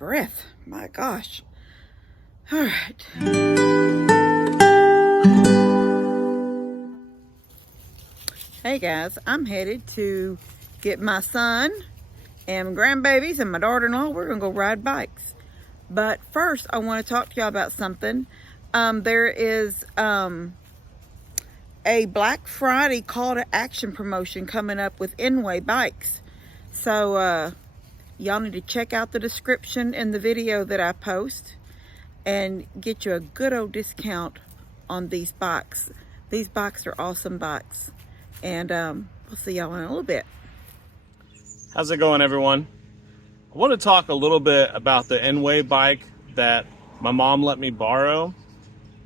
breath. My gosh. All right. Hey guys, I'm headed to get my son and grandbabies and my daughter-in-law. We're gonna go ride bikes. But first, I want to talk to y'all about something. There is a Black Friday call to action promotion coming up with Engwe Bikes. So y'all need to check out the description in the video that I post and get you a good old discount on these bikes. These bikes are awesome bikes. And we'll see y'all in a little bit. How's it going, everyone? I want to talk a little bit about the Engwe bike that my mom let me borrow.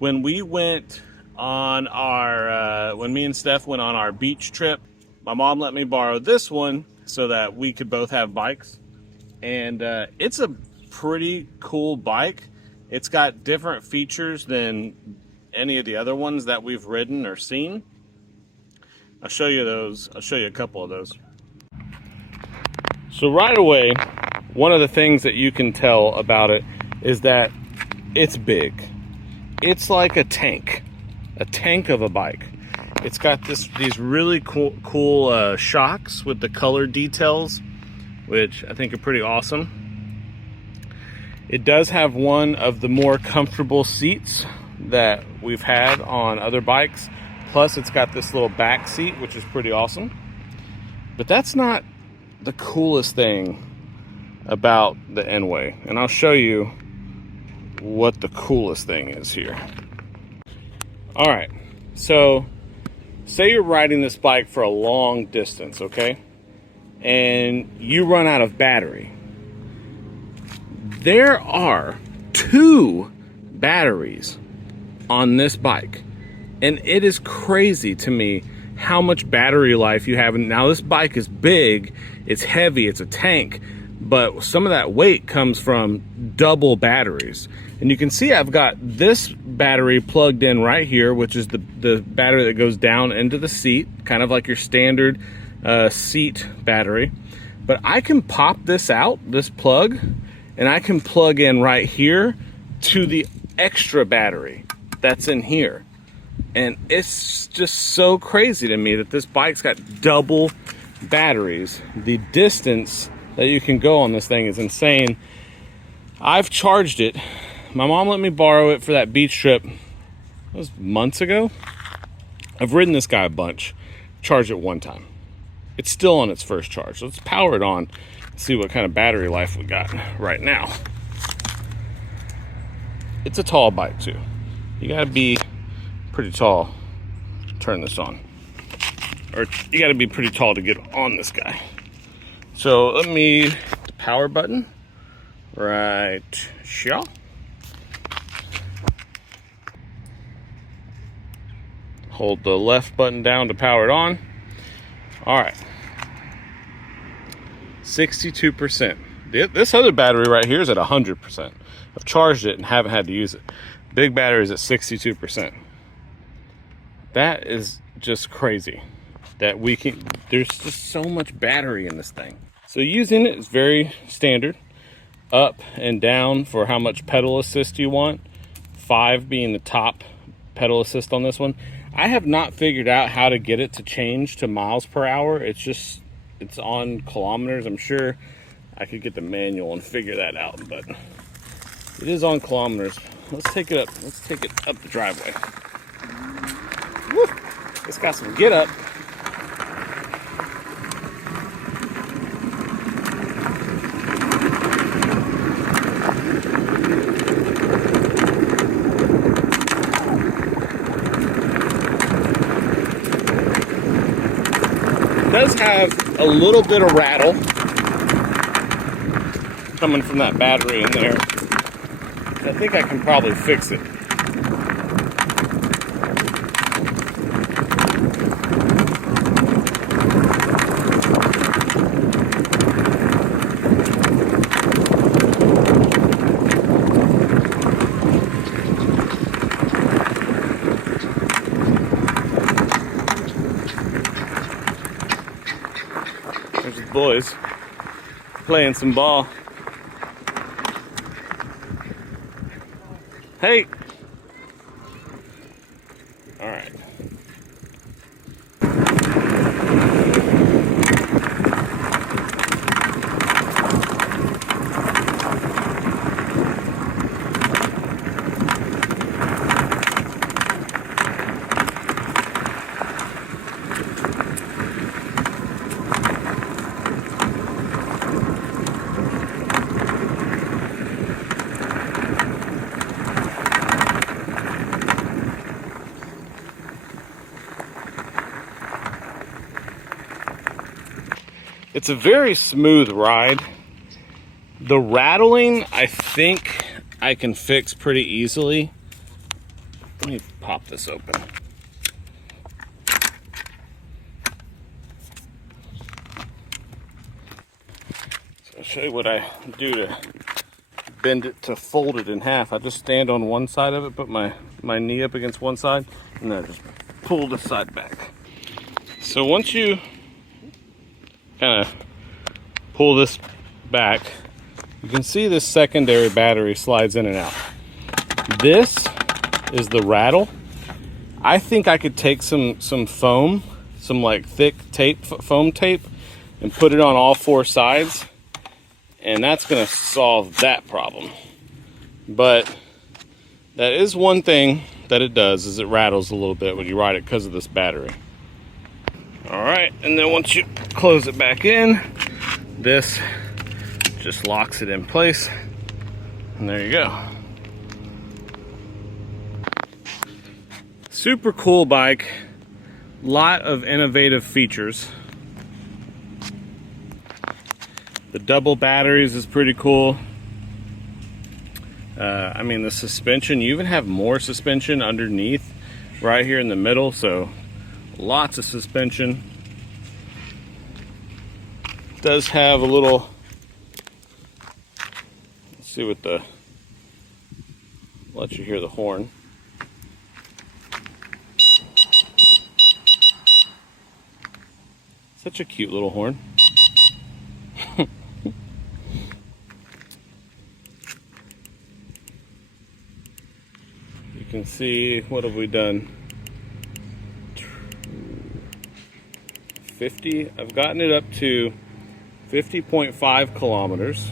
When we went on our, when me and Steph went on our beach trip, my mom let me borrow this one so that we could both have bikes. And it's a pretty cool bike. It's got different features than any of the other ones that we've ridden or seen. I'll show you those. I'll show you a couple of those. So right away, one of the things that you can tell about it is that it's big. It's like a tank of a bike. It's got these really cool shocks with the color details, which I think are pretty awesome. It does have one of the more comfortable seats that we've had on other bikes. Plus, it's got this little back seat, which is pretty awesome. But that's not the coolest thing about the Engwe. And I'll show you what the coolest thing is here. All right, so say you're riding this bike for a long distance, okay? And you run out of battery. There are 2 batteries on this bike. And it is crazy to me how much battery life you have. And now this bike is big, it's heavy, it's a tank, but some of that weight comes from double batteries. And you can see I've got this battery plugged in right here, which is the battery that goes down into the seat, kind of like your standard seat battery. But I can pop this out, this plug, and I can plug in right here to the extra battery that's in here. And it's just so crazy to me that this bike's got double batteries. The distance that you can go on this thing is insane. I've charged it. My mom let me borrow it for that beach trip. That was months ago. I've ridden this guy a bunch. Charged it one time. It's still on its first charge. Let's power it on and see what kind of battery life we got right now. It's a tall bike too. You gotta be pretty tall to turn this on, or you got to be pretty tall to get on this guy. So let me the power button right here. Hold the left button down to power it on. All right, 62%. This other battery right here is at 100%. I've charged it and haven't had to use it. Big battery is at 62%. That is just crazy that we can, there's just so much battery in this thing. So using it is very standard. Up and down for how much pedal assist you want. 5 being the top pedal assist on this one. I have not figured out how to get it to change to miles per hour. It's on kilometers. I'm sure I could get the manual and figure that out, but it is on kilometers. Let's take it up. Let's take it up the driveway. Woo. It's got some get up. It does have a little bit of rattle coming from that battery in there. I think I can probably fix it. There's the boys playing some ball. Hey. All right. It's a very smooth ride. The rattling, I think I can fix pretty easily. Let me pop this open. So I'll show you what I do to bend it, to fold it in half. I just stand on one side of it, put my knee up against one side, and then I just pull the side back. So once you kind of pull this back, you can see this secondary battery slides in and out. This is the rattle. I think I could take some foam, some like thick tape, foam tape, and put it on all four sides, and that's gonna solve that problem. But that is one thing that it does, is it rattles a little bit when you ride it because of this battery. All right, and then once you close it back in, this just locks it in place, and there you go. Super cool bike, lot of innovative features. The double batteries is pretty cool. I mean, the suspension, you even have more suspension underneath right here in the middle, so lots of suspension. It does have a little, let's see what the, let you hear the horn. Such a cute little horn. You can see, what have we done? 50, I've gotten it up to 50.5 kilometers.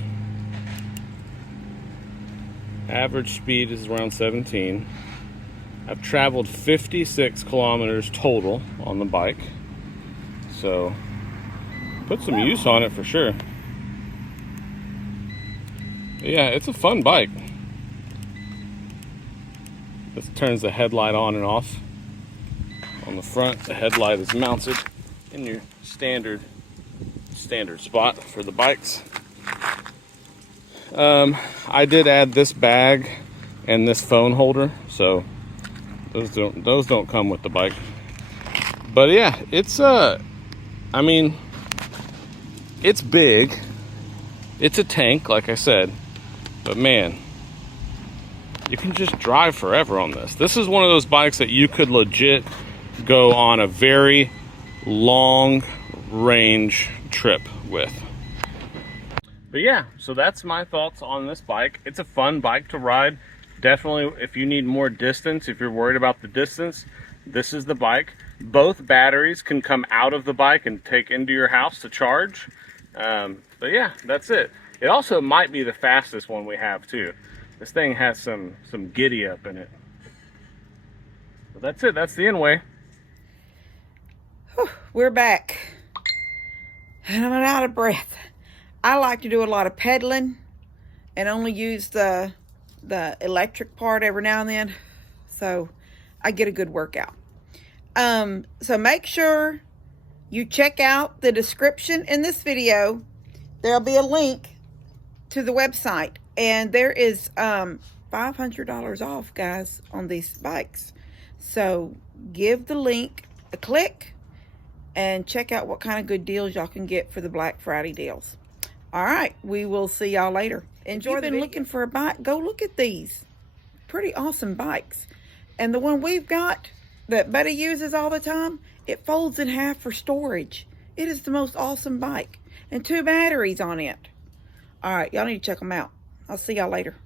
Average speed is around 17. I've traveled 56 kilometers total on the bike. So, put some use on it for sure. But yeah, it's a fun bike. This turns the headlight on and off. On the front, the headlight is mounted in your standard spot for the bikes. I did add this bag and this phone holder, so those don't come with the bike. But yeah, it's I mean, it's big. It's a tank, like I said, but man, you can just drive forever on this. This is one of those bikes that you could legit go on a very long range trip with. But yeah, so that's my thoughts on this bike. It's a fun bike to ride. Definitely, if you need more distance, if you're worried about the distance, this is the bike. Both batteries can come out of the bike and take into your house to charge. But yeah, that's it. It also might be the fastest one we have too. This thing has some giddy up in it. But that's it. That's the Engwe. We're back. And I'm out of breath. I like to do a lot of pedaling and only use the electric part every now and then. So I get a good workout. So make sure you check out the description in this video. There'll be a link to the website, and there is $500 off, guys, on these bikes. So give the link a click and check out what kind of good deals y'all can get for the Black Friday deals. All right, we will see y'all later. Enjoy. If you've been looking for a bike, go look at these pretty awesome bikes. And the one we've got that Buddy uses all the time, it folds in half for storage. It is the most awesome bike, and 2 batteries on it. All right, y'all need to check them out. I'll see y'all later.